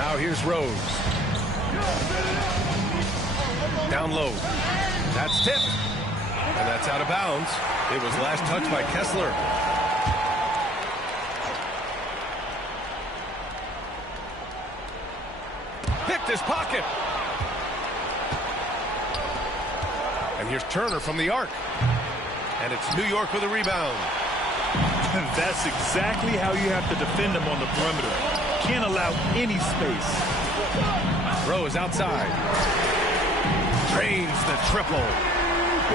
Now here's Rose. Down low. That's tipped. And that's out of bounds. It was last touched by Kessler. Picked his pocket. And here's Turner from the arc. And it's New York with a rebound. And that's exactly how you have to defend them on the perimeter. Can't allow any space. Rose outside. Drains the triple.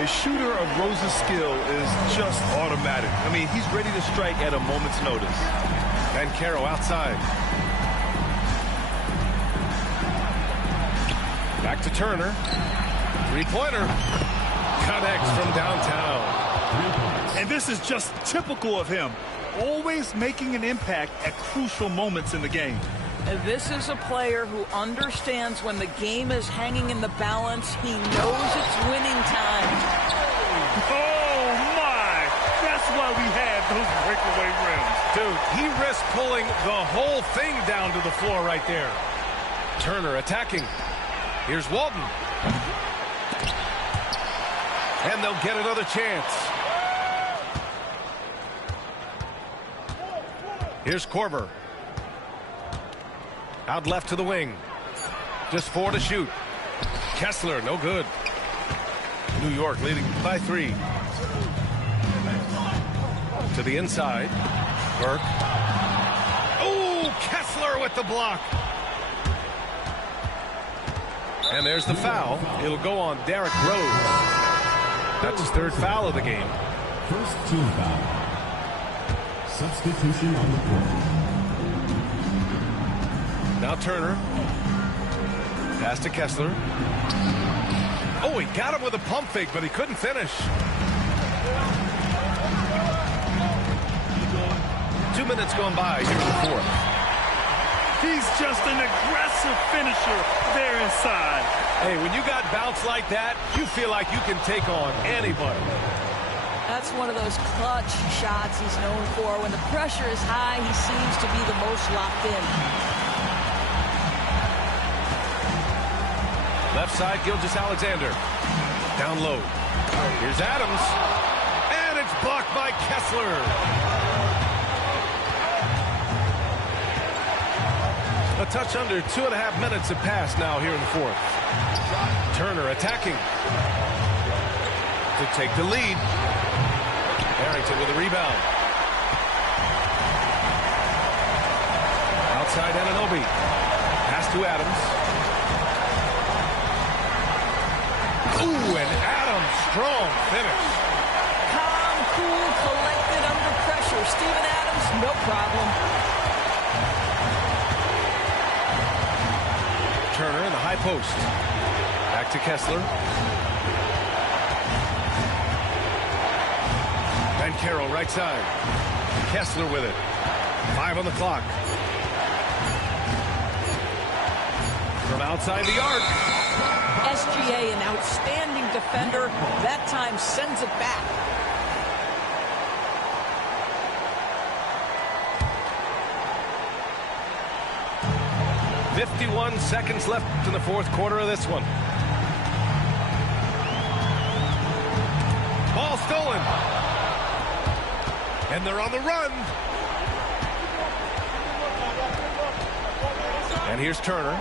A shooter of Rose's skill is just automatic. I mean, he's ready to strike at a moment's notice. Caro outside. Back to Turner. Three-pointer. Connects from downtown. And this is just typical of him. Always making an impact at crucial moments in the game. This is a player who understands when the game is hanging in the balance. He knows it's winning time. Oh, my! That's why we have those breakaway rims. Dude, he risked pulling the whole thing down to the floor right there. Turner attacking. Here's Walton. And they'll get another chance. Here's Korver. Out left to the wing. Just 4 to shoot. Kessler, no good. New York leading by 3. To the inside. Burke. Oh, Kessler with the block. And there's the foul. It'll go on Derrick Rose. That's his 3rd foul of the game. First team foul. Substitution on the court. Now Turner. Pass to Kessler. Oh, he got him with a pump fake, but he couldn't finish. 2 minutes gone by here in the 4th. He's just an aggressive finisher there inside. Hey, when you got bounce like that, you feel like you can take on anybody. That's one of those clutch shots he's known for. When the pressure is high, he seems to be the most locked in. Left side, Gilgeous-Alexander. Down low. Here's Adams. And it's blocked by Kessler. A touch under 2.5 minutes have passed now here in the 4th. Turner attacking. To take the lead. Harrington with a rebound. Outside Anunoby. Pass to Adams. Ooh, and Adams, strong finish. Calm, cool, collected under pressure. Steven Adams, no problem. Turner in the high post. Back to Kessler. Caro right side. Kessler with it. 5 on the clock. From outside the arc. SGA, an outstanding defender. That time sends it back. .51 seconds left in the 4th quarter of this one. Ball stolen. And they're on the run. And here's Turner.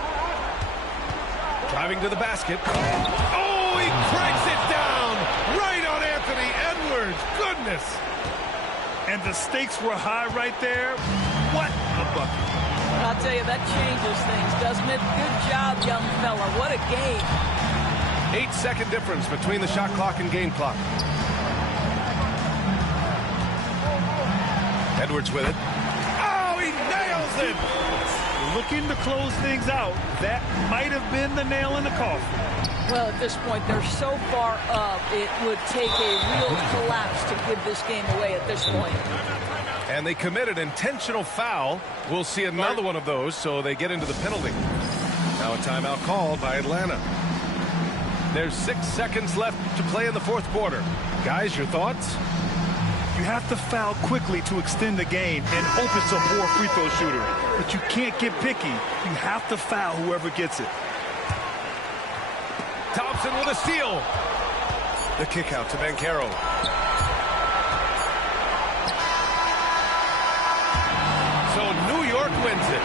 Driving to the basket. Oh, he cranks it down. Right on Anthony Edwards. Goodness. And the stakes were high right there. What a bucket. I'll tell you, that changes things, doesn't it? Good job, young fella. What a game. 8-second difference between the shot clock and game clock. Edwards with it. Oh, he nails it! Looking to close things out. That might have been the nail in the coffin. Well, at this point, they're so far up, it would take a real collapse to give this game away at this point. And they committed intentional foul. We'll see another one of those, so they get into the penalty. Now a timeout called by Atlanta. There's 6 seconds left to play in the 4th quarter. Guys, your thoughts? You have to foul quickly to extend the game and hope it's a poor free throw shooter. but you can't get picky. You have to foul whoever gets it. Thompson with a steal. The kick out to Banchero. So New York wins it.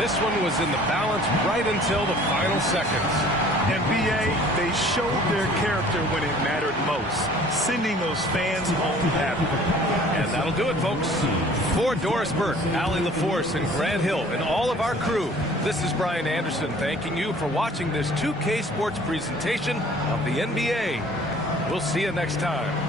This one was in the balance right until the final seconds. NBA, they showed their character when it mattered most, sending those fans home happy. And that'll do it, folks. For Doris Burke, Allie LaForce, and Grant Hill, and all of our crew, this is Brian Anderson thanking you for watching this 2K Sports presentation of the NBA. We'll see you next time.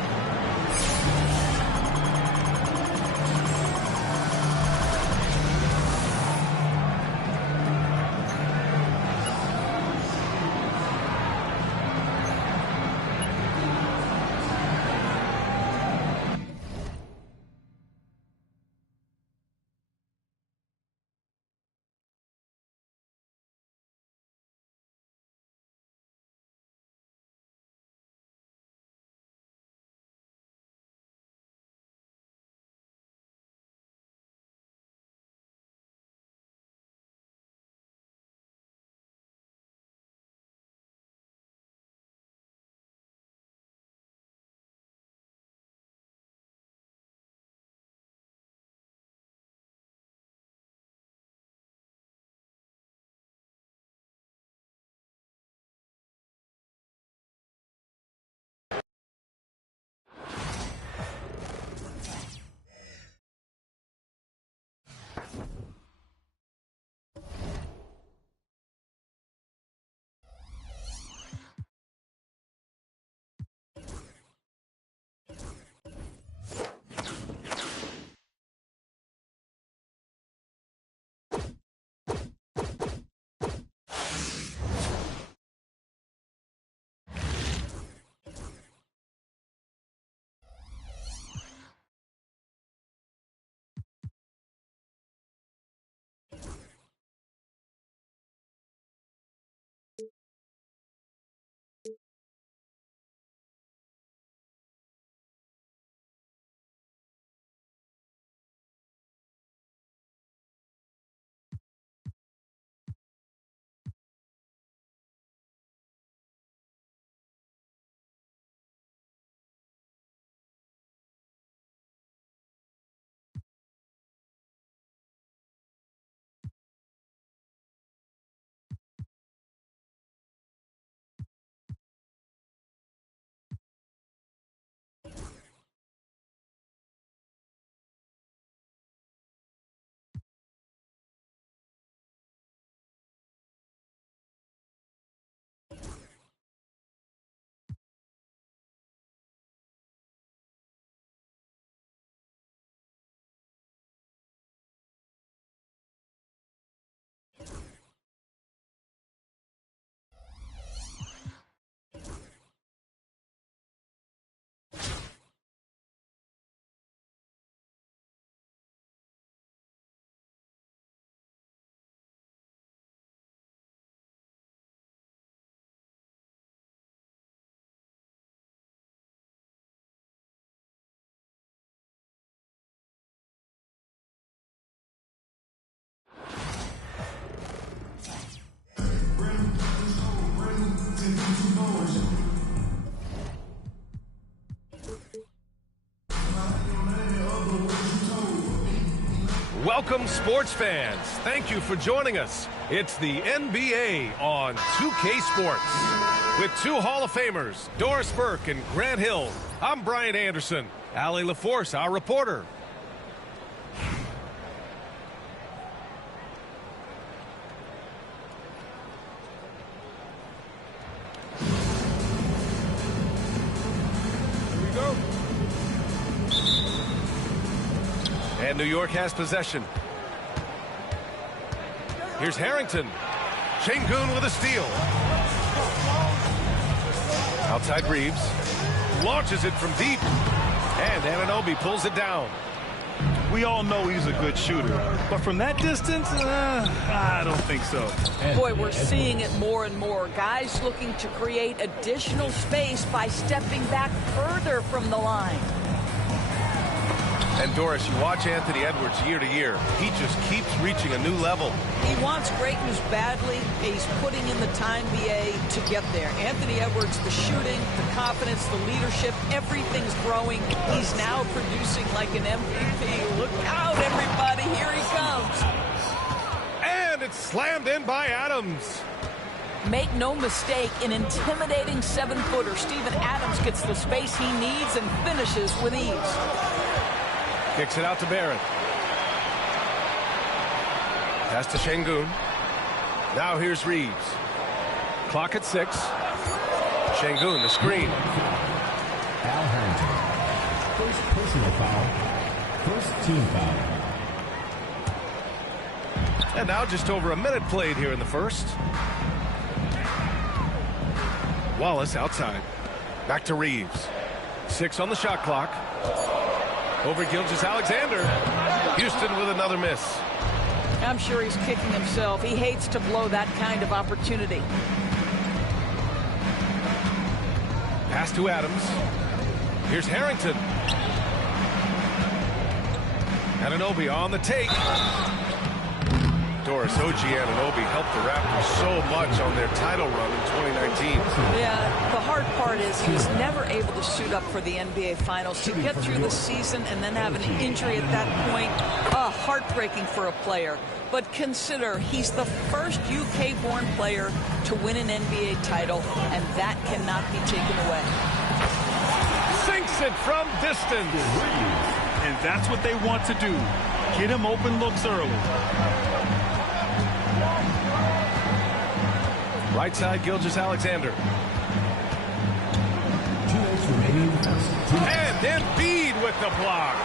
Welcome, sports fans. Thank you for joining us. It's the NBA on 2K Sports. With two Hall of Famers, Doris Burke and Grant Hill, I'm Brian Anderson. Allie LaForce, our reporter. And New York has possession. Here's Harrington. Şengün with a steal. Outside Reeves. Launches it from deep. And Anunoby pulls it down. We all know he's a good shooter, but from that distance, I don't think so. Boy, we're seeing it more and more. Guys looking to create additional space by stepping back further from the line. And Doris, you watch Anthony Edwards year to year. He just keeps reaching a new level. He wants greatness badly. He's putting in the time, BA, to get there. Anthony Edwards, the shooting, the confidence, the leadership, everything's growing. He's now producing like an MVP. Look out, everybody. Here he comes. And it's slammed in by Adams. Make no mistake, an intimidating 7-footer. Steven Adams gets the space he needs and finishes with ease. Kicks it out to Barrett. Pass to Şengün. Now here's Reeves. Clock at 6. Şengün, the screen. Al Harrington. First personal foul. First team foul. And now just over a minute played here in the first. Wallace outside. Back to Reeves. 6 on the shot clock. Over Gilgeous-Alexander. Houston with another miss. I'm sure he's kicking himself. He hates to blow that kind of opportunity. Pass to Adams. Here's Harrington. Anunoby on the take. Doris, OG Anunoby helped the Raptors so much on their title run in 2019. Yeah, the hard part is he was never able to suit up for the NBA Finals. To get through the season and then have an injury at that point, heartbreaking for a player. But consider, he's the first UK-born player to win an NBA title, and that cannot be taken away. Sinks it from distance. And that's what they want to do. Get him open looks early. Right side, Gilgeous-Alexander. 2 minutes remaining in the first. And Embiid with the block.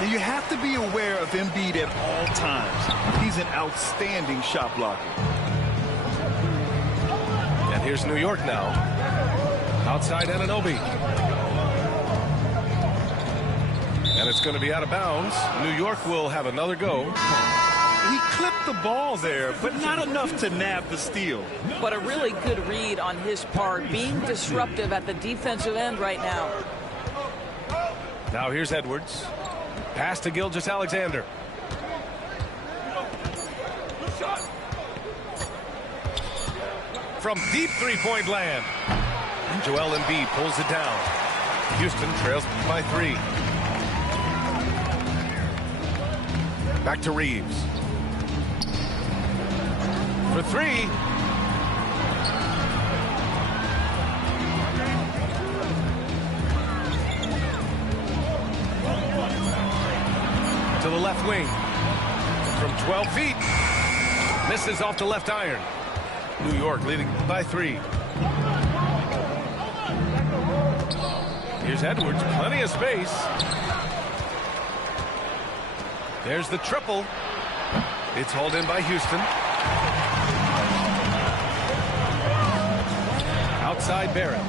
Now you have to be aware of Embiid at all times. He's an outstanding shot blocker. And here's New York now. Outside Anunoby. And it's going to be out of bounds. New York will have another go. He clipped the ball there, but not enough to nab the steal. But a really good read on his part, being disruptive at the defensive end right now. Now here's Edwards. Pass to Gilgeous-Alexander. From deep three-point land. Joel Embiid pulls it down. Houston trails by 3. Back to Reeves. For 3. To the left wing. From 12 feet. Misses off the left iron. New York leading by 3. Here's Edwards. Plenty of space. There's the triple. It's hauled in by Houston. Outside Barrett.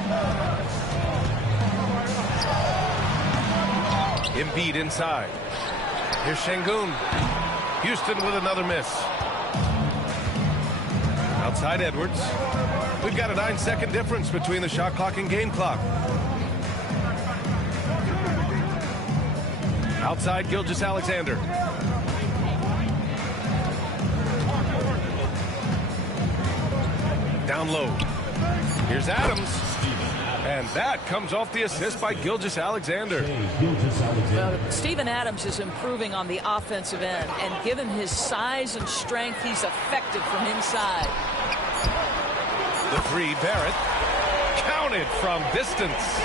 Embiid inside. Here's Şengün. Houston with another miss. Outside Edwards. We've got a 9-second difference between the shot clock and game clock. Outside Gilgeous-Alexander. Down low. Here's Adams. And that comes off the assist by Gilgeous-Alexander. Well, Steven Adams is improving on the offensive end, and given his size and strength, he's effective from inside. The 3, Barrett. Counted from distance.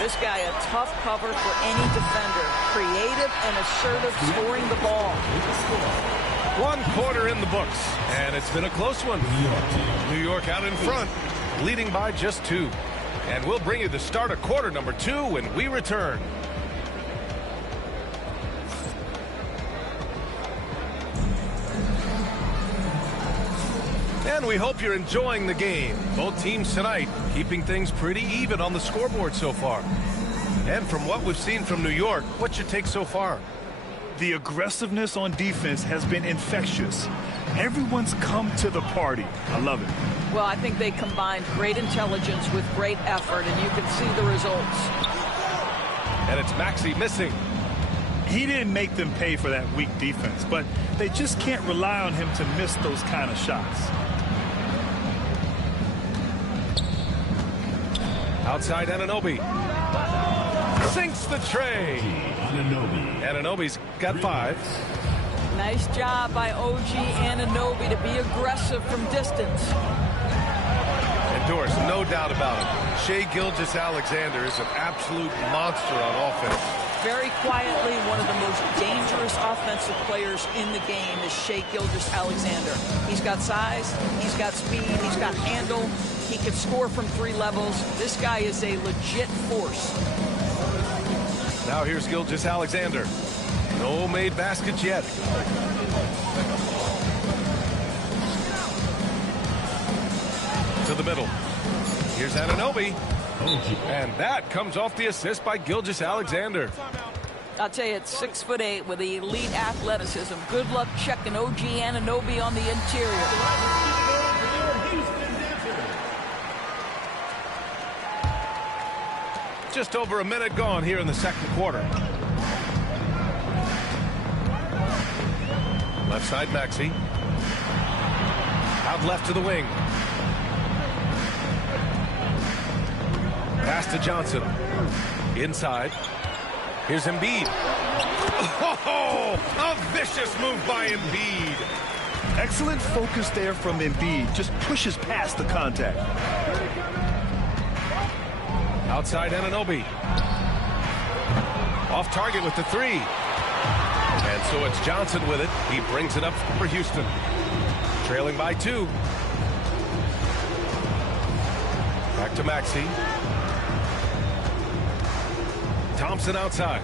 This guy a tough cover for any defender. Creative and assertive scoring the ball. 1 quarter in the books, and it's been a close one. New York out in front, leading by just 2. And we'll bring you the start of quarter number 2 when we return. And we hope you're enjoying the game. Both teams tonight keeping things pretty even on the scoreboard so far. And from what we've seen from New York, what's your take so far? The aggressiveness on defense has been infectious. Everyone's come to the party. I love it. Well, I think they combined great intelligence with great effort, and you can see the results. And it's Maxey missing. He didn't make them pay for that weak defense, but they just can't rely on him to miss those kind of shots. Outside Anunoby. Sinks the tray. Anunoby's got 5. Nice job by OG Anunoby to be aggressive from distance. Endorse, no doubt about it. Shai Gilgeous-Alexander is an absolute monster on offense. Very quietly, one of the most dangerous offensive players in the game is Shai Gilgeous-Alexander. He's got size, he's got speed, he's got handle. He can score from 3 levels. This guy is a legit force. Now here's Gilgeous-Alexander. No made baskets yet. To the middle. Here's Anunoby. And that comes off the assist by Gilgeous-Alexander. I'll tell you, it's 6'8" with elite athleticism. Good luck checking OG Anunoby on the interior. Just over a minute gone here in the second quarter. Left side, Maxey. Out left to the wing. Pass to Johnson. Inside. Here's Embiid. Oh, a vicious move by Embiid. Excellent focus there from Embiid. Just pushes past the contact. Outside Anunoby. Off target with the 3. And so it's Johnson with it. He brings it up for Houston. Trailing by 2. Back to Maxey. Thompson outside.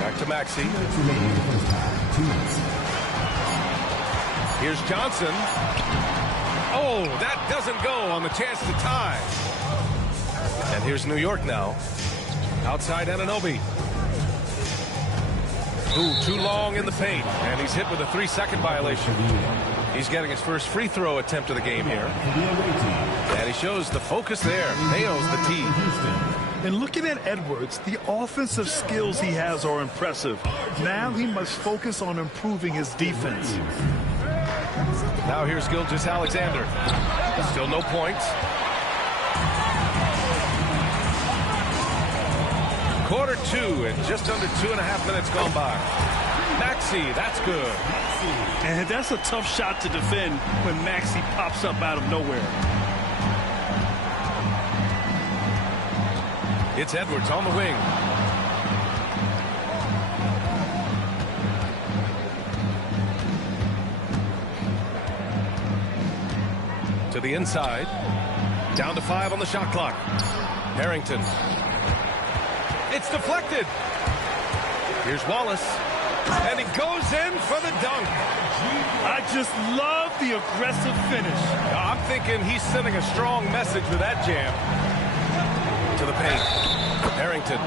Back to Maxey. Here's Johnson. Oh, that doesn't go on the chance to tie. And here's New York now. Outside Anunoby. Ooh, too long in the paint. And he's hit with a 3-second violation. He's getting his first free throw attempt of the game here. And he shows the focus there. Nails the tee. And looking at Edwards, the offensive skills he has are impressive. Now he must focus on improving his defense. Now here's Gilgeous-Alexander. Still no points. Quarter 2 and just under 2.5 minutes gone by. Maxey, that's good. And that's a tough shot to defend when Maxey pops up out of nowhere. It's Edwards on the wing. To the inside. Down to 5 on the shot clock. Harrington. It's deflected. Here's Wallace. And he goes in for the dunk. I just love the aggressive finish. I'm thinking he's sending a strong message with that jam. To the paint. Harrington.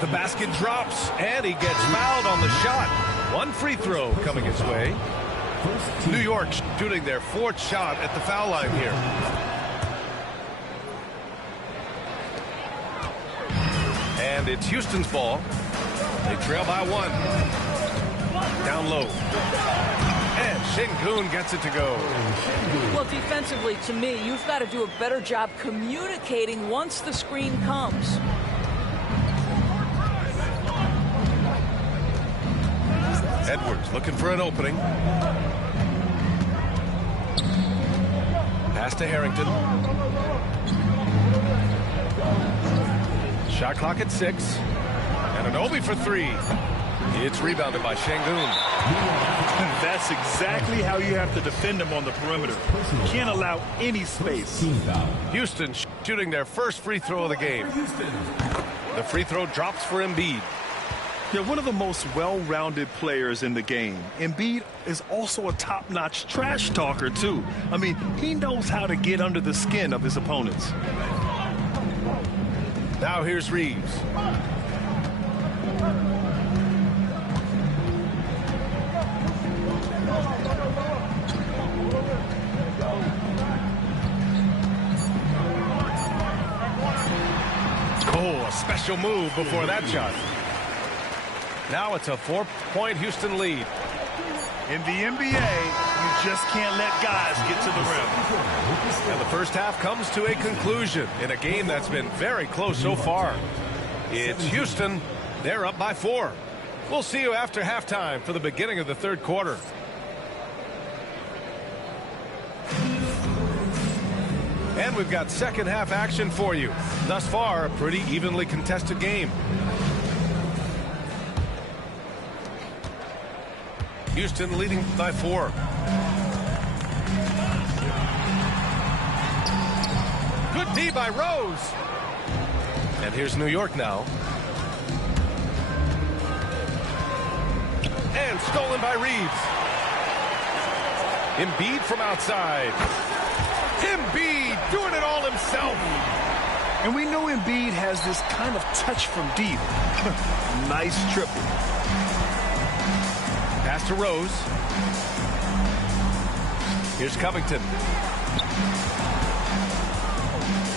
The basket drops, and he gets fouled on the shot. 1 free throw coming his way. New York shooting their 4th shot at the foul line here. And it's Houston's ball. They trail by 1. Down low. And Şengün gets it to go. Well, defensively, to me, you've got to do a better job communicating once the screen comes. Edwards looking for an opening. Pass to Harrington. Shot clock at 6. And Anunoby for 3. It's rebounded by Şengün. That's exactly how you have to defend him on the perimeter. You can't allow any space. Houston shooting their first free throw of the game. The free throw drops for Embiid. They're one of the most well-rounded players in the game. Embiid is also a top-notch trash talker, too. I mean, he knows how to get under the skin of his opponents. Now here's Reeves. special move before that shot. Now it's a 4-point Houston lead. In the NBA, you just can't let guys get to the rim. And the first half comes to a conclusion in a game that's been very close so far. It's Houston. They're up by 4. We'll see you after halftime for the beginning of the third quarter. And we've got second half action for you. Thus far, a pretty evenly contested game. Houston leading by 4. Good D by Rose. And here's New York now. And stolen by Reeves. Embiid from outside. Embiid doing it all himself. And we know Embiid has this kind of touch from deep. Nice triple. Pass to Rose. Here's Covington.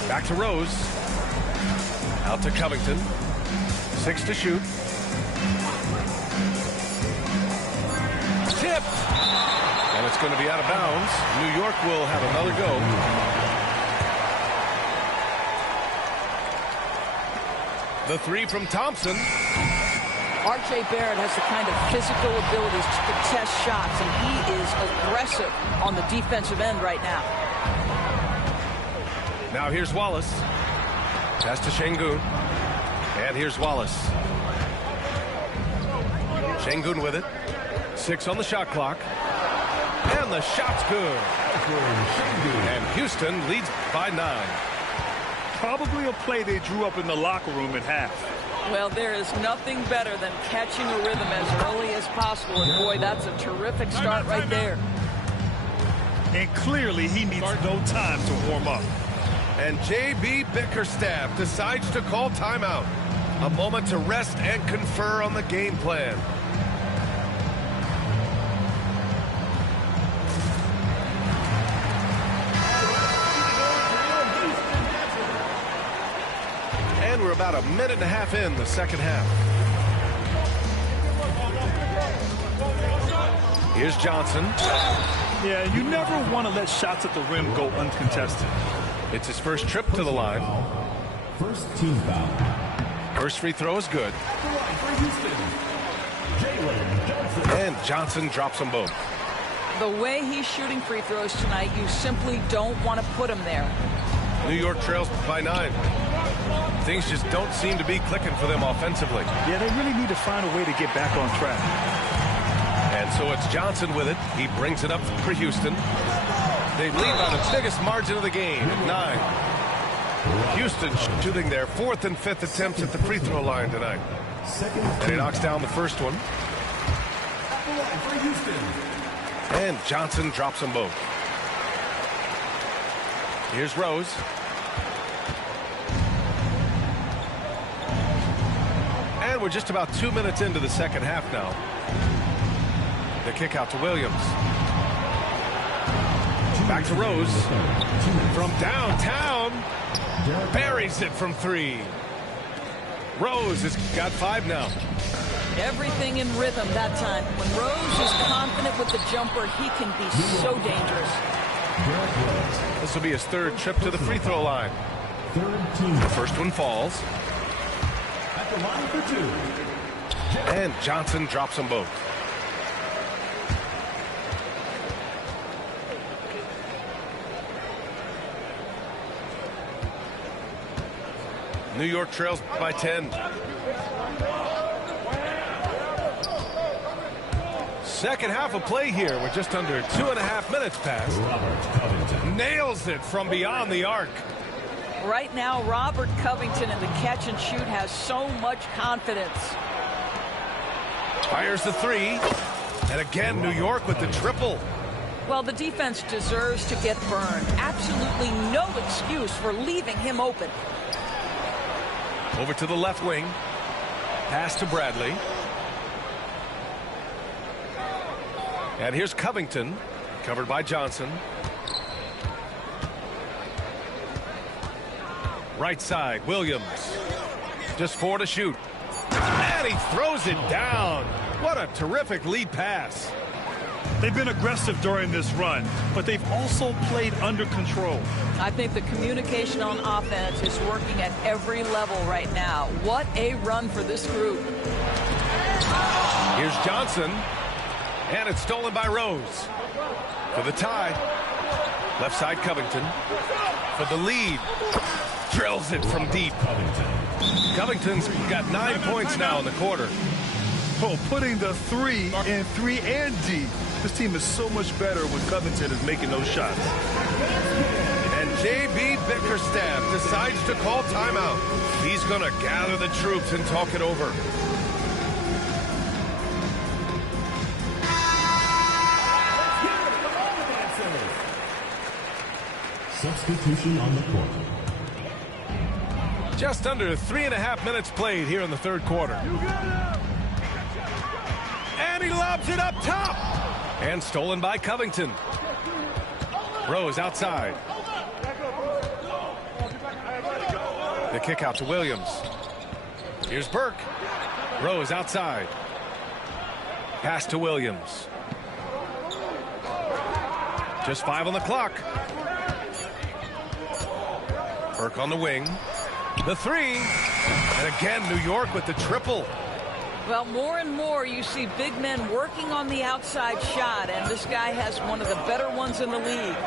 Back to Rose. Out to Covington. 6 to shoot. Tip. And it's going to be out of bounds. New York will have another go. The 3 from Thompson. R.J. Barrett has the kind of physical abilities to contest shots, and he is aggressive on the defensive end right now. Now here's Wallace. Pass to Şengün. And here's Wallace. Şengün with it. 6 on the shot clock. And the shot's good. And Houston leads by 9. Probably a play they drew up in the locker room at half. Well, there is nothing better than catching a rhythm as early as possible. And boy, that's a terrific start right there. And clearly he needs no time to warm up. And J.B. Bickerstaff decides to call timeout. A moment to rest and confer on the game plan. And we're about a minute and a half in the second half. Here's Johnson. Yeah, you never want to let shots at the rim go uncontested. It's his first trip to the line. First team foul. First free throw is good. And Johnson drops them both. The way he's shooting free throws tonight, you simply don't want to put him there. New York trails by 9. Things just don't seem to be clicking for them offensively. Yeah, they really need to find a way to get back on track. And so it's Johnson with it. He brings it up for Houston. They lead by the biggest margin of the game at 9. Houston shooting their 4th and 5th attempts at the free throw line tonight. And he knocks down the first one. And Johnson drops them both. Here's Rose. And we're just about 2 minutes into the second half now. The kick out to Williams. Back to Rose. From downtown. Buries it from 3. Rose has got 5 now. Everything in rhythm that time. When Rose is confident with the jumper, he can be so dangerous. This will be his 3rd trip to the free throw line. The first one falls. At the line for 2. And Johnson drops them both. New York trails by 10. Second half of play here with just under 2.5 minutes passed. Nails it from beyond the arc. Right now, Robert Covington in the catch and shoot has so much confidence. Fires the 3. And again, New York with the triple. Well, the defense deserves to get burned. Absolutely no excuse for leaving him open. Over to the left wing. Pass to Bradley. And here's Covington, covered by Johnson. Right side, Williams. Just 4 to shoot. And he throws it down. What a terrific lead pass. They've been aggressive during this run, but they've also played under control. I think the communication on offense is working at every level right now. What a run for this group. Here's Johnson. And it's stolen by Rose. For the tie. Left side Covington. For the lead. Drills it from deep. Covington's got 9 points now in the quarter. Oh, putting the 3 in 3 and D. This team is so much better when Covington is making those shots. And J.B. Bickerstaff decides to call timeout. He's going to gather the troops and talk it over. Substitution on the court. Just under 3.5 minutes played here in the third quarter. And he lobs it up top. And stolen by Covington. Rose outside. The kick out to Williams. Here's Burke. Rose outside. Pass to Williams. Just 5 on the clock. Burke on the wing. The 3. And again, New York with the triple. Well, more and more you see big men working on the outside shot, and this guy has one of the better ones in the league.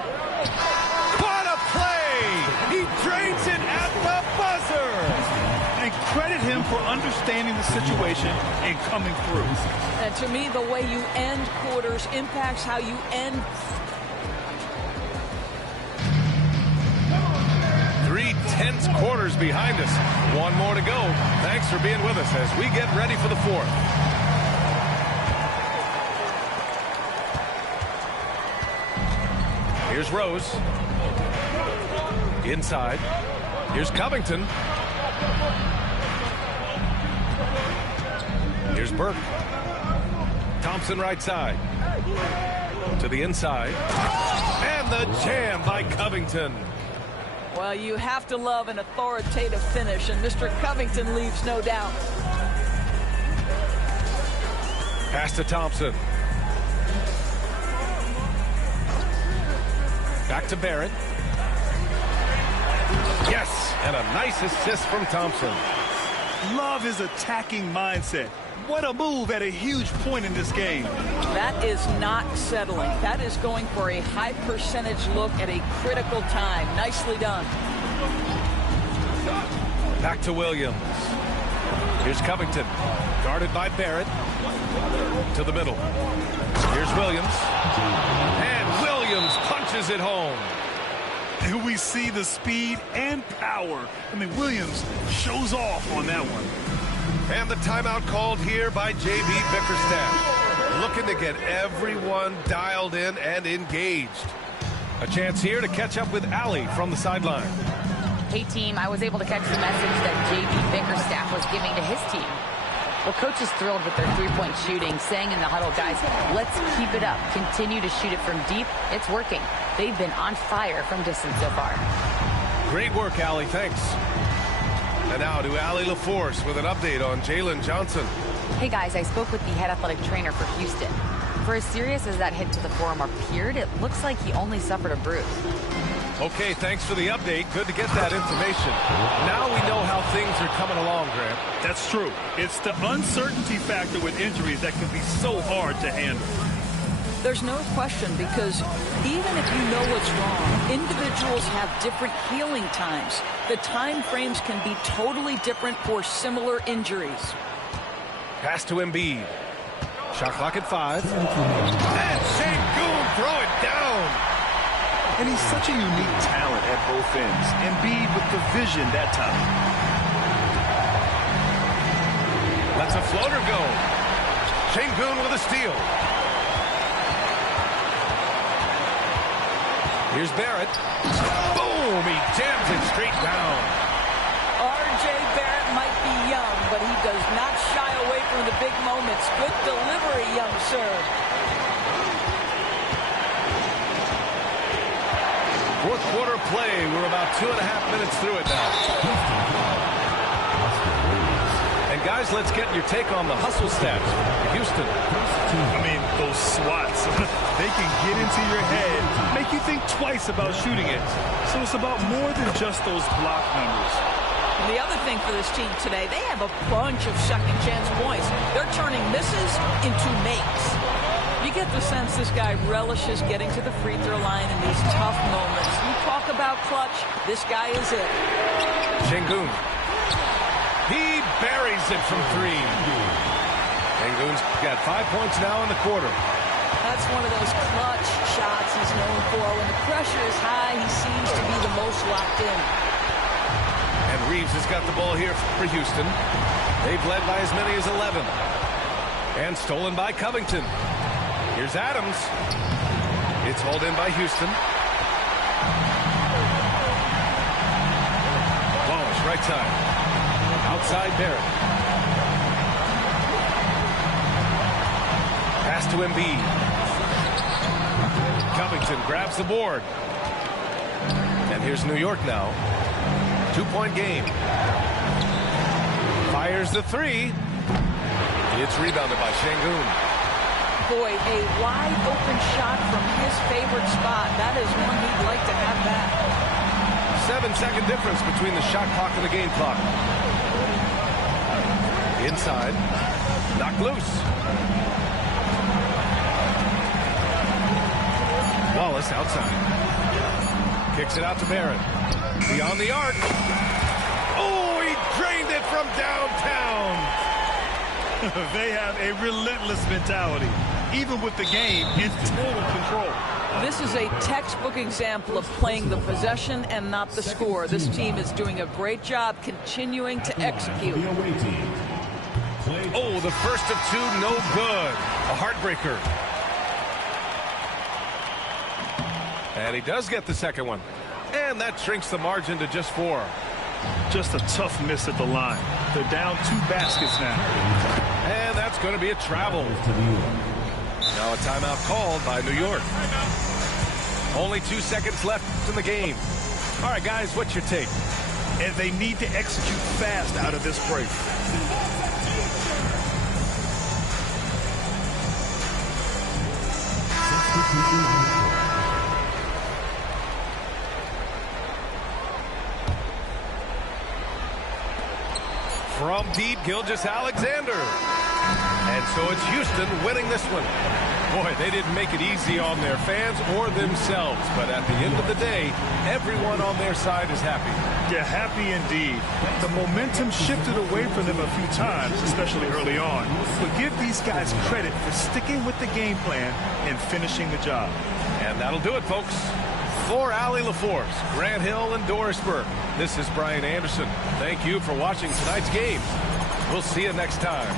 What a play! He drains it at the buzzer! And credit him for understanding the situation and coming through. And to me, the way you end quarters impacts how you end. 3 tense quarters behind us. 1 more to go. Thanks for being with us as we get ready for the 4th. Here's Rose. Inside. Here's Covington. Here's Burke. Thompson right side. To the inside. And the jam by Covington. Well, you have to love an authoritative finish, and Mr. Covington leaves no doubt. Pass to Thompson. Back to Barrett. Yes, and a nice assist from Thompson. Love his attacking mindset. What a move at a huge point in this game. That is not settling. That is going for a high percentage look at a critical time. Nicely done. Back to Williams. Here's Covington. Guarded by Barrett. To the middle. Here's Williams. And Williams punches it home. And we see the speed and power. I mean, Williams shows off on that one. And the timeout called here by J.B. Bickerstaff. Looking to get everyone dialed in and engaged. A chance here to catch up with Allie from the sideline. Hey, team, I was able to catch the message that J.B. Bickerstaff was giving to his team. Well, coach is thrilled with their three-point shooting, saying in the huddle, guys, let's keep it up. Continue to shoot it from deep. It's working. They've been on fire from distance so far. Great work, Allie. Thanks. And now to Allie LaForce with an update on Jalen Johnson. Hey, guys, I spoke with the head athletic trainer for Houston. For as serious as that hit to the forearm appeared, it looks like he only suffered a bruise. Okay, thanks for the update. Good to get that information. Now we know how things are coming along, Grant. That's true. It's the uncertainty factor with injuries that can be so hard to handle. There's no question, because even if you know what's wrong, individuals have different healing times. The time frames can be totally different for similar injuries. Pass to Embiid. Shot clock at 5. And Sengun throw it down. And he's such a unique talent at both ends. Embiid with the vision that time. Lets a floater go. Sengun with a steal. Here's Barrett. Boom! He jams it straight down. R.J. Barrett might be young, but he does not shy away from the big moments. Good delivery, young sir. Fourth quarter play. We're about 2.5 minutes through it now. Guys, let's get your take on the hustle stats. Houston. I mean, those swats, they can get into your head, make you think twice about shooting it. So it's about more than just those block numbers. The other thing for this team today, they have a bunch of second chance points. They're turning misses into makes. You get the sense this guy relishes getting to the free throw line in these tough moments. You talk about clutch, this guy is it. Şengün. He buries it from three. Şengün's got 5 points now in the quarter. That's one of those clutch shots he's known for. When the pressure is high, he seems to be the most locked in. And Reeves has got the ball here for Houston. They've led by as many as 11. And stolen by Covington. Here's Adams. It's hauled in by Houston. Wallace, right side. Outside Barrett. Pass to Embiid. Covington grabs the board. And here's New York now. 2-point game. Fires the three. It's rebounded by Şengün. Boy, a wide open shot from his favorite spot. That is one he'd like to have back. 7-second difference between the shot clock and the game clock. Inside. Knocked loose. Wallace outside. Kicks it out to Barrett. Beyond the arc. Oh, he drained it from downtown. They have a relentless mentality, even with the game in total control. This is a textbook example of playing the possession and not the score. This team is doing a great job continuing to execute. Oh, the first of two, no good. A heartbreaker. And he does get the second one. And that shrinks the margin to just 4. Just a tough miss at the line. They're down 2 baskets now. And that's going to be a travel. Now a timeout called by New York. Only 2 seconds left in the game. All right, guys, what's your take? And they need to execute fast out of this break. From deep, Gilgeous-Alexander. And so it's Houston winning this one. Boy, they didn't make it easy on their fans or themselves. But at the end of the day, everyone on their side is happy. Yeah, happy indeed. The momentum shifted away from them a few times, especially early on. But give these guys credit for sticking with the game plan and finishing the job. And that'll do it, folks. For Allie LaForce, Grant Hill, and Dorisburg, this is Brian Anderson. Thank you for watching tonight's game. We'll see you next time.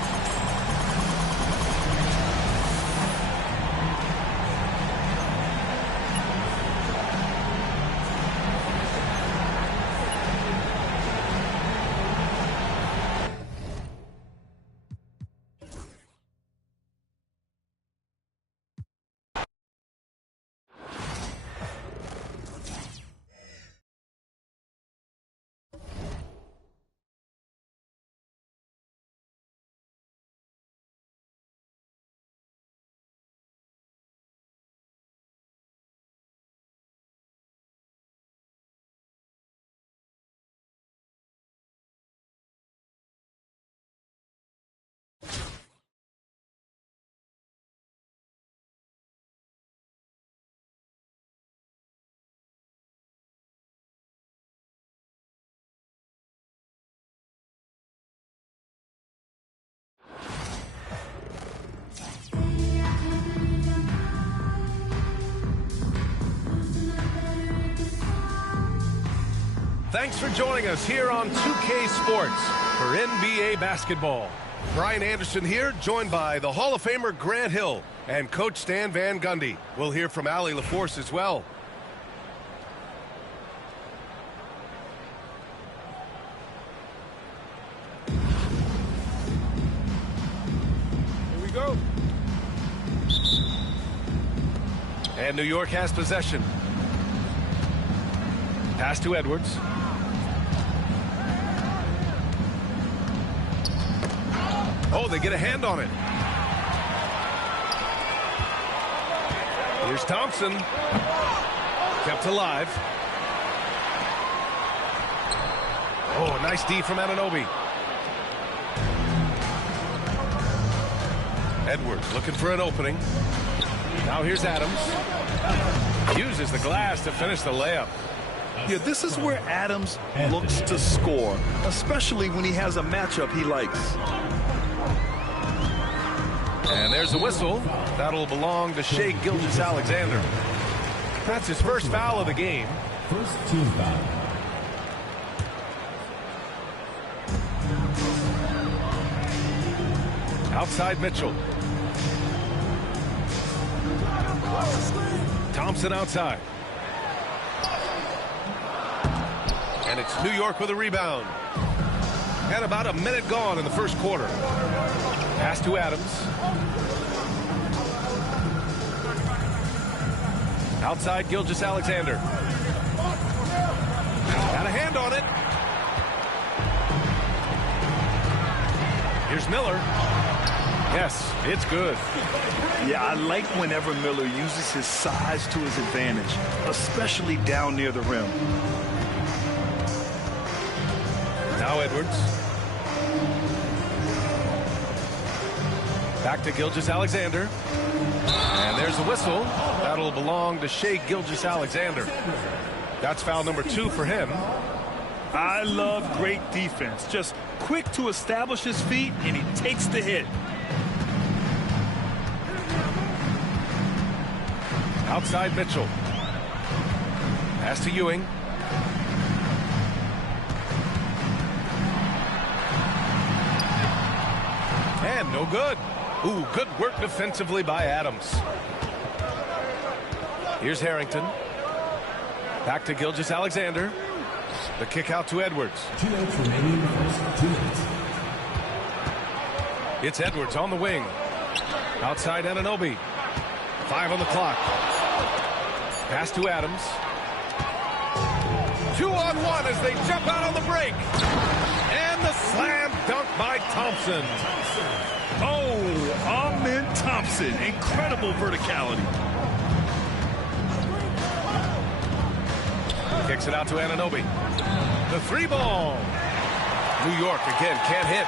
Thanks for joining us here on 2K Sports for NBA basketball. Brian Anderson here, joined by the Hall of Famer Grant Hill and Coach Stan Van Gundy. We'll hear from Allie LaForce as well. Here we go. And New York has possession. Pass to Edwards. Oh, they get a hand on it. Here's Thompson. Kept alive. Oh, nice D from Anunoby. Edwards looking for an opening. Now here's Adams. Uses the glass to finish the layup. Yeah, this is where Adams looks to score, especially when he has a matchup he likes. And there's a whistle. That'll belong to Shai Gilgeous-Alexander. That's his first foul of the game. First team foul. Outside Mitchell. Thompson outside. And it's New York with a rebound. And about a minute gone in the first quarter. Pass to Adams. Outside Gilgeous-Alexander. Got a hand on it. Here's Miller. Yes, it's good. Yeah, I like whenever Miller uses his size to his advantage, especially down near the rim. Now Edwards. Back to Gilgeous-Alexander. And there's a whistle. That'll belong to Shai Gilgeous-Alexander. That's foul number 2 for him. I love great defense. Just quick to establish his feet, and he takes the hit. Outside Mitchell. Pass to Ewing. And no good. Ooh, good work defensively by Adams. Here's Harrington. Back to Gilgeous-Alexander. The kick out to Edwards. 2 minutes remaining in the first 2 minutes. It's Edwards on the wing. Outside Anunoby. 5 on the clock. Pass to Adams. 2-on-1 as they jump out on the break. And the slam dunk by Thompson. Oh, Amen Thompson. Incredible verticality. Kicks it out to Anunoby. The 3-ball. New York again can't hit.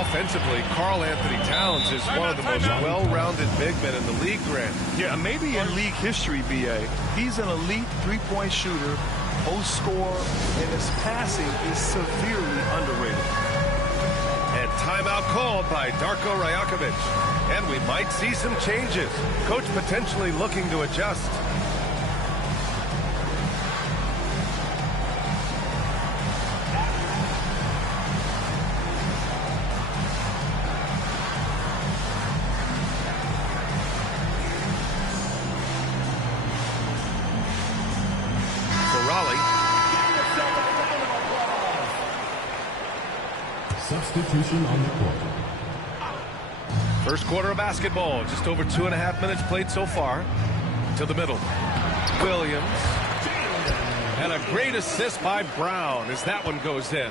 Offensively, Karl Anthony Towns is one of the most well-rounded big men in the league, Grant. Yeah, maybe in league history, B.A. He's an elite three-point shooter, post scorer, and his passing is severely underrated. And timeout called by Darko Rajakovic. And we might see some changes. Coach potentially looking to adjust. Substitution on the court. First quarter of basketball. Just over 2.5 minutes played so far. To the middle. Williams. And a great assist by Brown as that one goes in.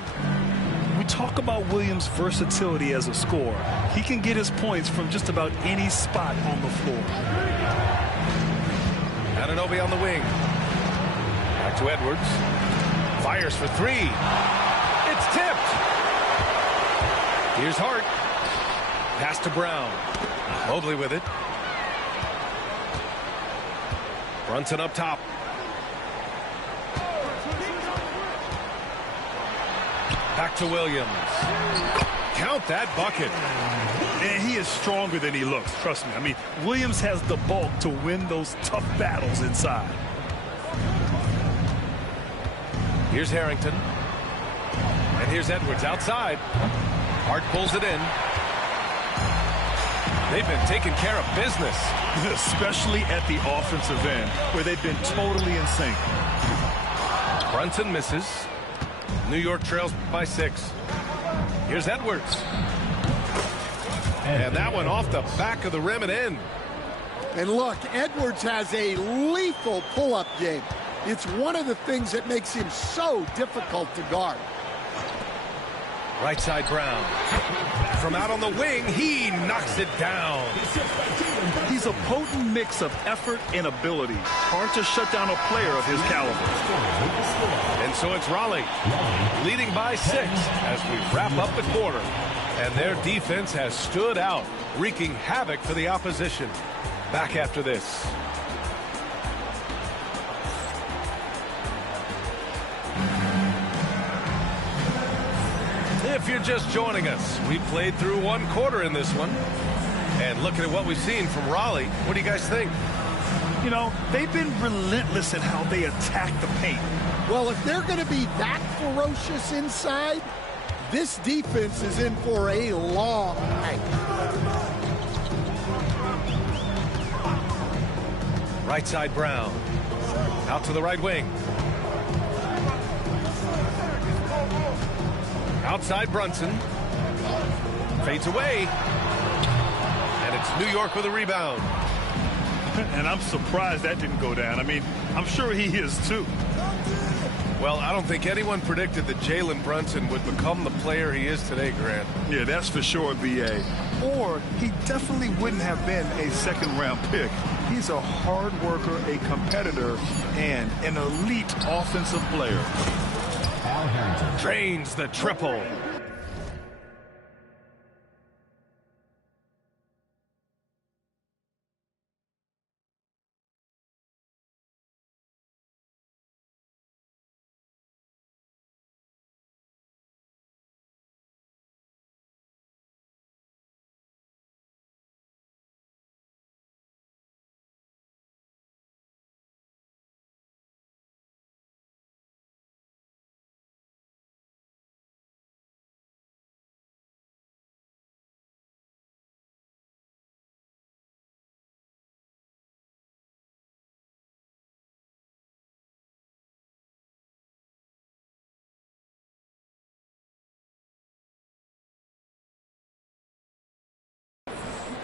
We talk about Williams' versatility as a scorer. He can get his points from just about any spot on the floor. Anunoby on the wing. Back to Edwards. Fires for 3. It's tipped. Here's Hart. Pass to Brown. Mobley with it. Brunson up top. Back to Williams. Count that bucket. And he is stronger than he looks, trust me. I mean, Williams has the bulk to win those tough battles inside. Here's Harrington. And here's Edwards outside. Hart pulls it in. They've been taking care of business. Especially at the offensive end, where they've been totally in sync. Brunson misses. New York trails by 6. Here's Edwards. And that one off the back of the rim and in. And look, Edwards has a lethal pull-up game. It's one of the things that makes him so difficult to guard. Right side Brown. From out on the wing, he knocks it down. He's a potent mix of effort and ability. Hard to shut down a player of his caliber. And so it's Raleigh leading by 6 as we wrap up the quarter. And their defense has stood out, wreaking havoc for the opposition. Back after this. If you're just joining us, we played through 1 quarter in this one. And looking at what we've seen from Raleigh, what do you guys think? You know, they've been relentless in how they attack the paint. Well, if they're going to be that ferocious inside, this defense is in for a long night. Right side Brown. Out to the right wing. Outside Brunson. Fades away. And it's New York with a rebound. And I'm surprised that didn't go down. I mean, I'm sure he is too. Well, I don't think anyone predicted that Jalen Brunson would become the player he is today, Grant. Yeah, that's for sure, B.A. Or he definitely wouldn't have been a second-round pick. He's a hard worker, a competitor, and an elite offensive player. Drains the triple.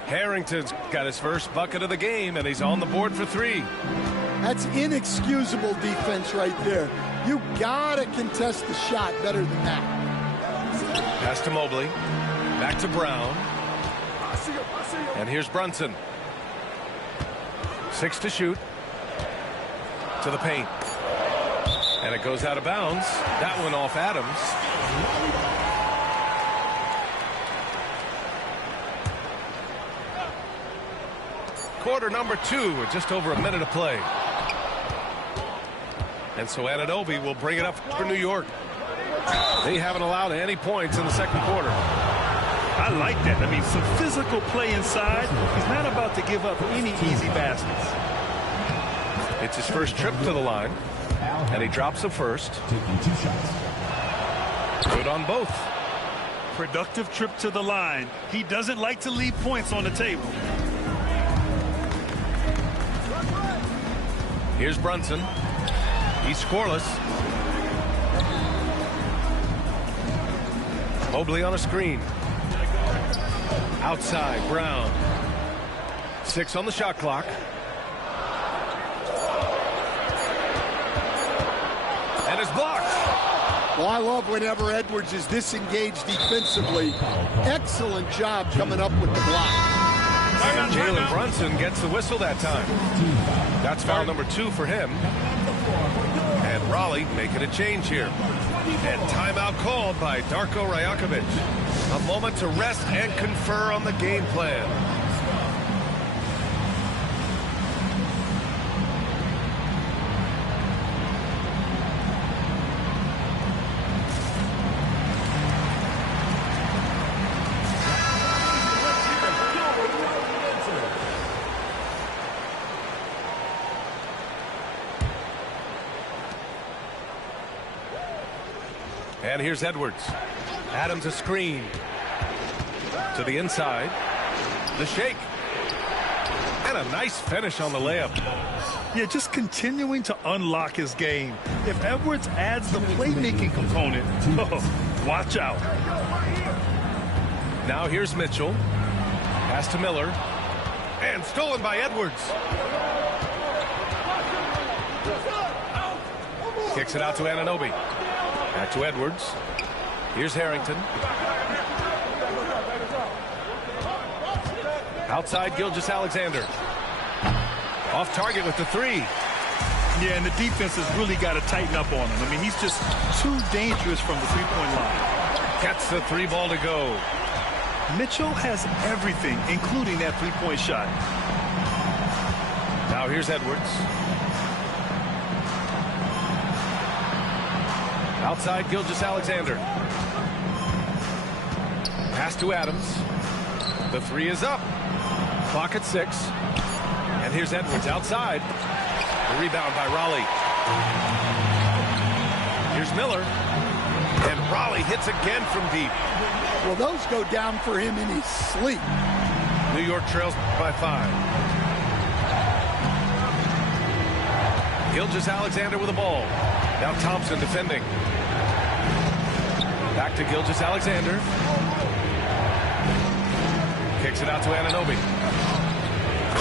Harrington's got his first bucket of the game, and he's on the board for 3. That's inexcusable defense right there. You gotta contest the shot better than that. Pass to Mobley. Back to Brown. And here's Brunson. 6 to shoot. To the paint. And it goes out of bounds. That one off Adams. Quarter number 2 with just over a minute to play. And so Anunoby will bring it up for New York. They haven't allowed any points in the second quarter. I like that. I mean, some physical play inside. He's not about to give up any easy baskets. It's his first trip to the line. And he drops the first. Taking 2 shots. Good on both. Productive trip to the line. He doesn't like to leave points on the table. Here's Brunson. He's scoreless. Mobley on a screen. Outside, Brown. 6 on the shot clock. And it's blocked. Well, I love whenever Edwards is disengaged defensively. Excellent job coming up with the block. And Jalen Brunson gets the whistle that time. That's foul number 2 for him. And Raleigh making a change here. And timeout called by Darko Rajakovic. A moment to rest and confer on the game plan. And here's Edwards. Adams a screen. To the inside. The shake. And a nice finish on the layup. Yeah, just continuing to unlock his game. If Edwards adds the playmaking component, oh, watch out. Now here's Mitchell. Pass to Miller. And stolen by Edwards. Kicks it out to Anunoby. Back to Edwards. Here's Harrington. Outside Gilgeous-Alexander. Off target with the three. Yeah, and the defense has really got to tighten up on him. I mean, he's just too dangerous from the three-point line. Gets the three ball to go. Mitchell has everything, including that three-point shot. Now here's Edwards. Outside Gilgeous-Alexander. Pass to Adams. The three is up. Clock at 6. And here's Edwards outside. The rebound by Raleigh. Here's Miller. And Raleigh hits again from deep. Well, those go down for him in his sleep. New York trails by 5. Gilgeous-Alexander with the ball. Now Thompson defending. Back to Gilgeous-Alexander. Kicks it out to Anunoby.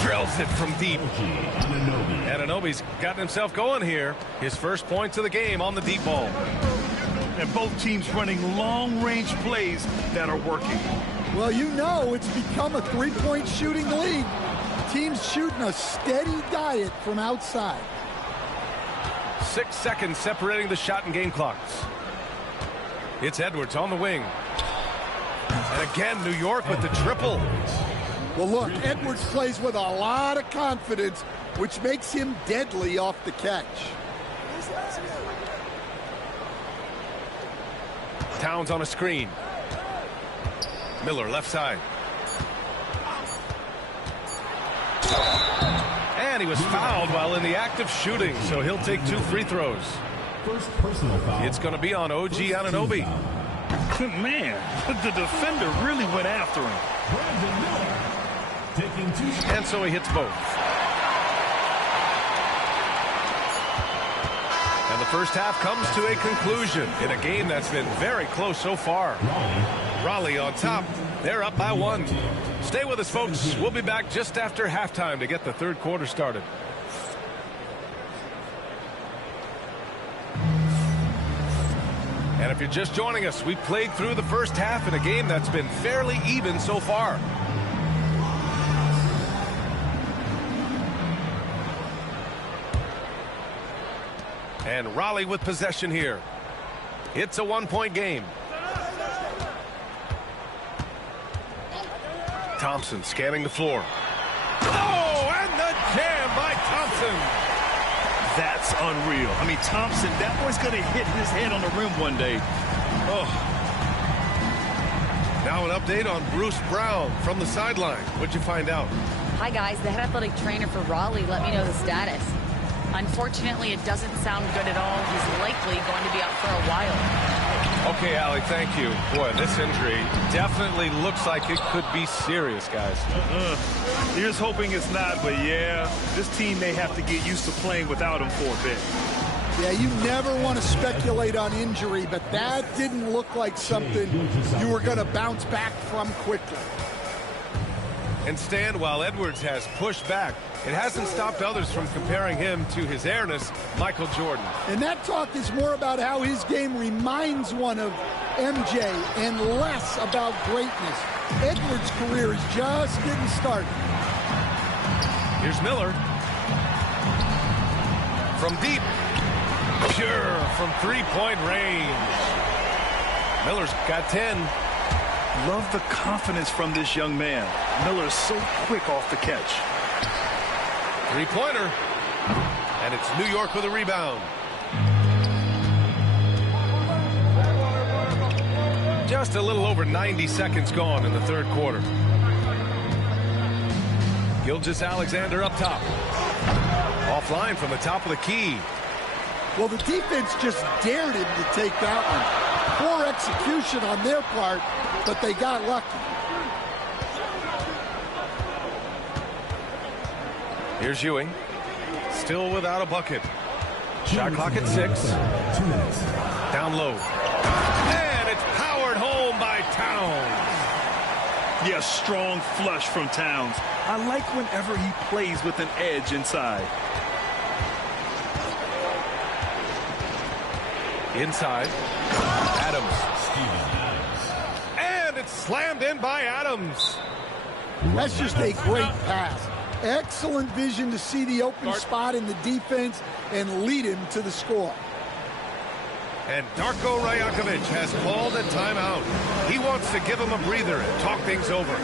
Drills it from deep. Anunoby's gotten himself going here. His first points of the game on the deep ball. And both teams running long-range plays that are working. Well, you know it's become a three-point shooting league. Teams shooting a steady diet from outside. 6 seconds separating the shot and game clocks. It's Edwards on the wing. And again, New York with the triple. Well, look, Edwards plays with a lot of confidence, which makes him deadly off the catch. Towns on a screen. Miller left side. And he was fouled while in the act of shooting, so he'll take 2 free throws. First personal foul. It's going to be on OG Anunoby. Man, the defender really went after him. Brandon Miller taking 2 shots. And so he hits both. And the first half comes to a conclusion in a game that's been very close so far. Raleigh on top. They're up by 1. Stay with us, folks. We'll be back just after halftime to get the third quarter started. And if you're just joining us, we played through the first half in a game that's been fairly even so far. And Raleigh with possession here. It's a 1-point game. Thompson scanning the floor. Oh, and the jam by Thompson. That's unreal. I mean, Thompson, that boy's going to hit his head on the rim one day. Oh. Now an update on Bruce Brown from the sideline. What'd you find out? Hi, guys. The head athletic trainer for Raleigh let me know the status. Unfortunately, it doesn't sound good at all. He's likely going to be out for a while. Okay, Allie, thank you. Boy, this injury definitely looks like it could be serious, guys. Here's hoping it's not, but yeah, this team may have to get used to playing without him for a bit. Yeah, you never want to speculate on injury, but that didn't look like something you were going to bounce back from quickly. And Stan, while Edwards has pushed back, it hasn't stopped others from comparing him to his airness, Michael Jordan. And that talk is more about how his game reminds one of MJ and less about greatness. Edwards' career is just getting started. Here's Miller. From deep. Pure from three-point range. Miller's got 10. Love the confidence from this young man. Miller's so quick off the catch. Three-pointer. And it's New York with a rebound. Just a little over 90 seconds gone in the third quarter. Gilgeous-Alexander up top. Offline from the top of the key. Well, the defense just dared him to take that one. Poor execution on their part, but they got lucky. Here's Ewing. Still without a bucket. Shot clock at 6. 2 minutes. Down low. And it's powered home by Towns. Yeah, strong flush from Towns. I like whenever he plays with an edge inside. Inside. Adams. And it's slammed in by Adams. That's just a great pass. Excellent vision to see the open spot in the defense and lead him to the score. And Darko Rajakovic has called a timeout. He wants to give him a breather and talk things over.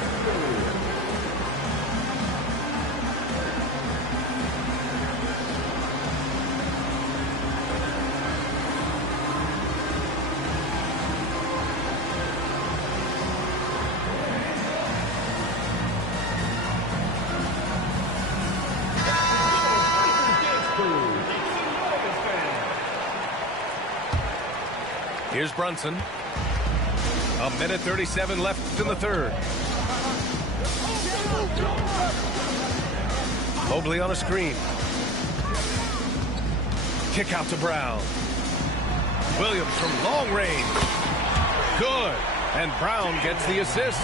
Here's Brunson. A minute 37 left in the third. Mobley on a screen. Kick out to Brown. Williams from long range. Good. And Brown gets the assist.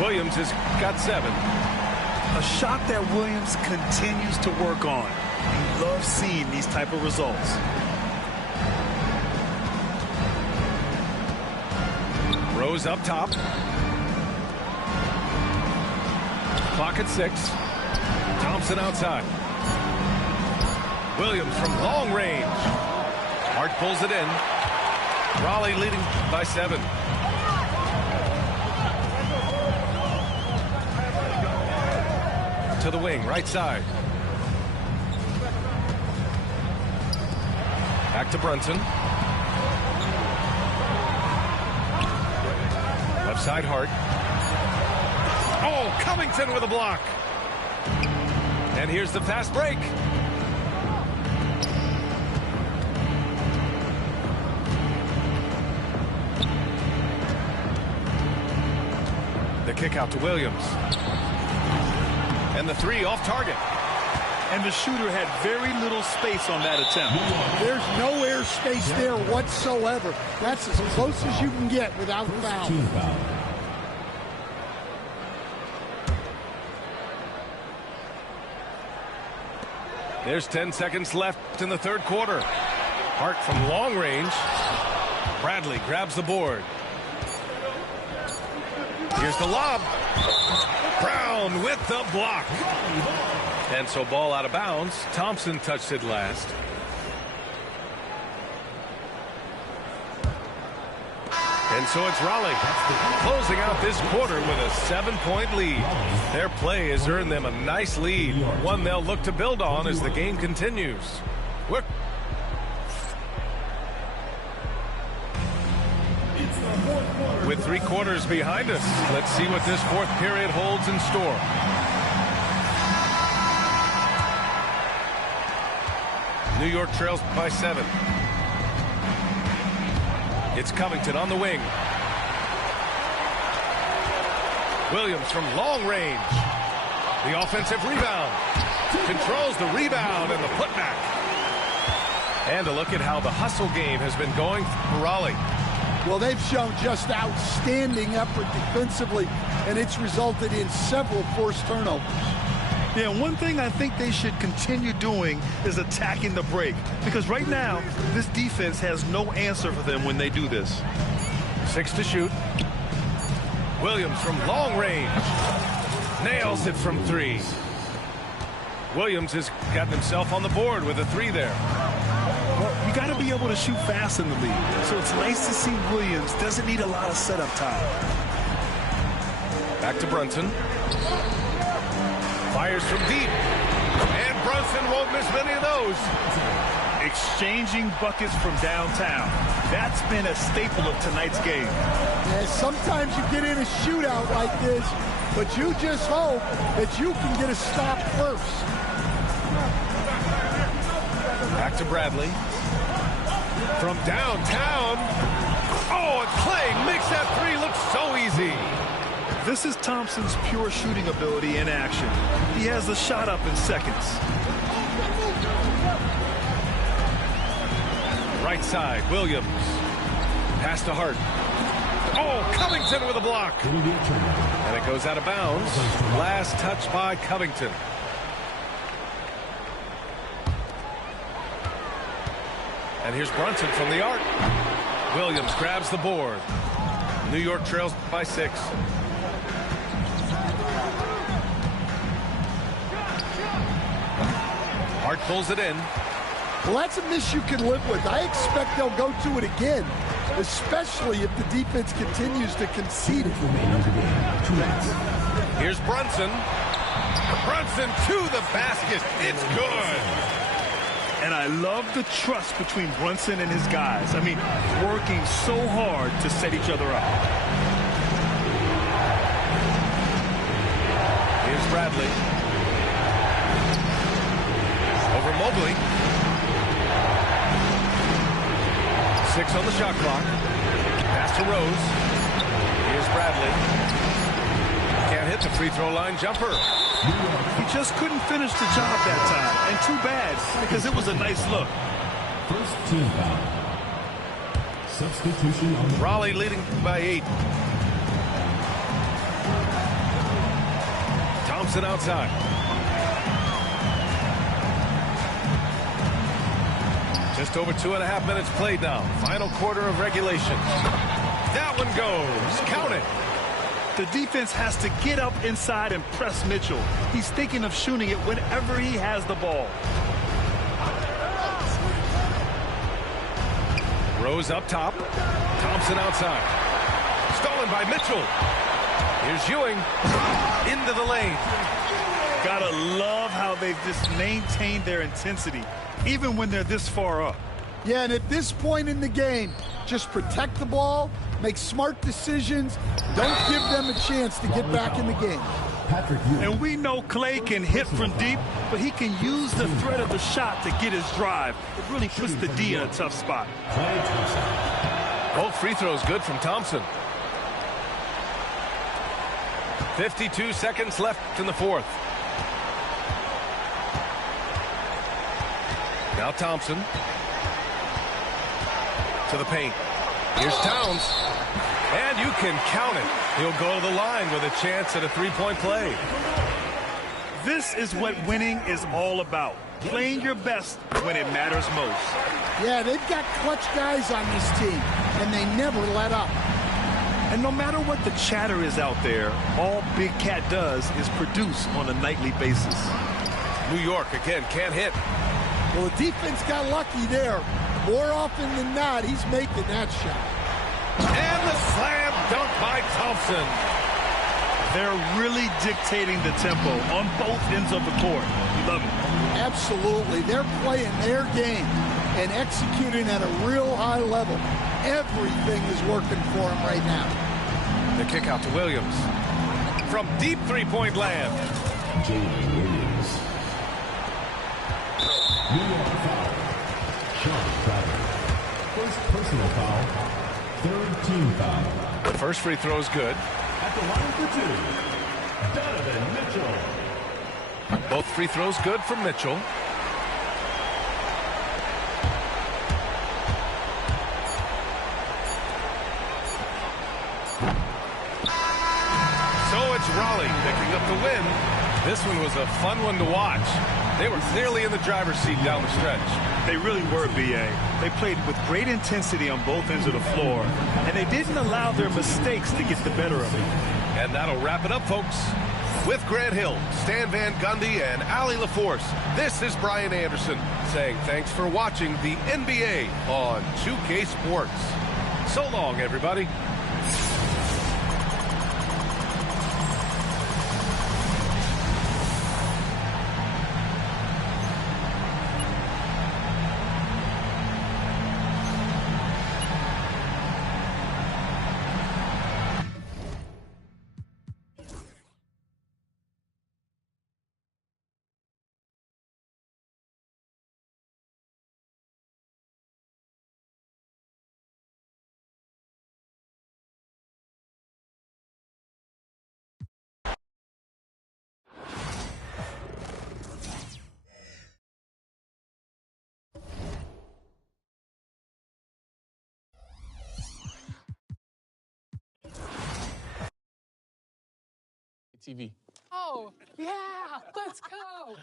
Williams has got 7. A shot that Williams continues to work on. You love seeing these type of results. Rose up top. Clock at 6. Thompson outside. Williams from long range. Hart pulls it in. Raleigh leading by 7. To the wing, right side. Back to Brunson. Left side, Hart. Oh, Covington with a block. And here's the fast break. The kick out to Williams. And the 3 off target. And the shooter had very little space on that attempt. There's no air space there whatsoever. That's as close as you can get without foul. There's 10 seconds left in the third quarter. Hart from long range. Bradley grabs the board. Here's the lob. Brown with the block. And so ball out of bounds. Thompson touched it last. And so it's Raleigh closing out this quarter with a 7-point lead. Their play has earned them a nice lead, one they'll look to build on as the game continues. With 3 quarters behind us, let's see what this fourth period holds in store. New York trails by 7. It's Covington on the wing. Williams from long range. The offensive rebound. Controls the rebound and the putback. And a look at how the hustle game has been going for Raleigh. Well, they've shown just outstanding effort defensively, and it's resulted in several forced turnovers. Yeah, one thing I think they should continue doing is attacking the break. Because right now, this defense has no answer for them when they do this. 6 to shoot. Williams from long range. Nails it from 3. Williams has gotten himself on the board with a 3 there. Well, you got to be able to shoot fast in the league. So it's nice to see Williams doesn't need a lot of setup time. Back to Brunson. Fires from deep. And Brunson won't miss many of those. Exchanging buckets from downtown. That's been a staple of tonight's game. Yeah, sometimes you get in a shootout like this, but you just hope that you can get a stop first. Back to Bradley. From downtown. Oh, and Clay makes that 3 look so easy. This is Thompson's pure shooting ability in action. He has the shot up in seconds. Right side, Williams. Pass to Hart. Oh, Covington with a block. And it goes out of bounds. Last touch by Covington. And here's Brunson from the arc. Williams grabs the board. New York trails by 6. Hart pulls it in. Well, that's a miss you can live with. I expect they'll go to it again, especially if the defense continues to concede it. Here's Brunson. Brunson to the basket. It's good. And I love the trust between Brunson and his guys. I mean, working so hard to set each other up. Here's Bradley. Over Mobley. 6 on the shot clock. Pass to Rose. Here's Bradley. Can't hit the free throw line jumper. He just couldn't finish the job that time. And too bad, because it was a nice look. First team foul. Substitution on the Raleigh leading by 8. Thompson outside. Just over 2.5 minutes played now. Final quarter of regulation. That one goes. Count it. The defense has to get up inside and press Mitchell. He's thinking of shooting it whenever he has the ball. Rose up top. Thompson outside. Stolen by Mitchell. Here's Ewing. Into the lane. Gotta love how they've just maintained their intensity, even when they're this far up. Yeah, and at this point in the game, just protect the ball, make smart decisions, don't give them a chance to get back in the game. And we know Clay can hit from deep, but he can use the threat of the shot to get his drive. It really puts the D in a tough spot. Both free throws good from Thompson. 52 seconds left in the fourth. Now Thompson. To the paint. Here's Towns. And you can count it. He'll go to the line with a chance at a three-point play. This is what winning is all about. Playing your best when it matters most. Yeah, they've got clutch guys on this team, and they never let up. And no matter what the chatter is out there, all Big Cat does is produce on a nightly basis. New York, again, can't hit. Well, the defense got lucky there. More often than not, he's making that shot. And the slam dunk by Thompson. They're really dictating the tempo on both ends of the court. Love it. Absolutely. They're playing their game and executing at a real high level. Everything is working for them right now. The kick out to Williams. From deep three-point land. Jalen Williams. New York foul. Sean Crowder. First personal foul. Third team foul. The first free throw is good. At the line for two, Donovan Mitchell. Both free throws good from Mitchell. So it's Raleigh picking up the win. This one was a fun one to watch. They were clearly in the driver's seat down the stretch. They really were, B.A. They played with great intensity on both ends of the floor, and they didn't allow their mistakes to get the better of them. And that'll wrap it up, folks. With Grant Hill, Stan Van Gundy, and Allie LaForce, this is Brian Anderson saying thanks for watching the NBA on 2K Sports. So long, everybody. TV. Oh, yeah, let's go.